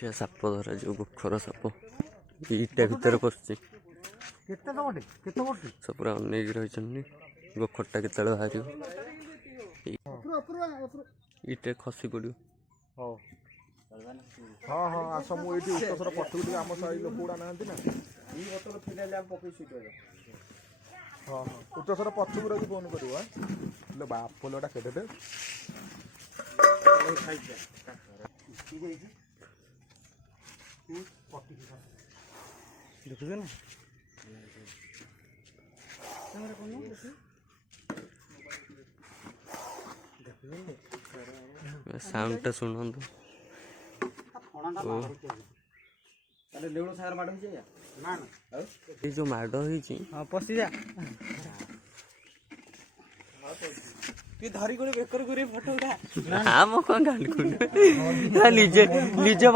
देखिए साप धरा जो गोखर साप इटा भितर पशुचे सब पूरा अनेक रही गोखरटा के बाहर इटे खसी पड़ो। हाँ हाँ आस मुझे उत्तर पठू आम साई लोक गुड़ा ना हाँ हाँ उत्तर पछू रही फोन कर बाप फुलटा केटे देखुए ना साउंडटा शुणु जो माड़ पशि जा धरिक बेकर फटो उठा आम कौन निजे निजे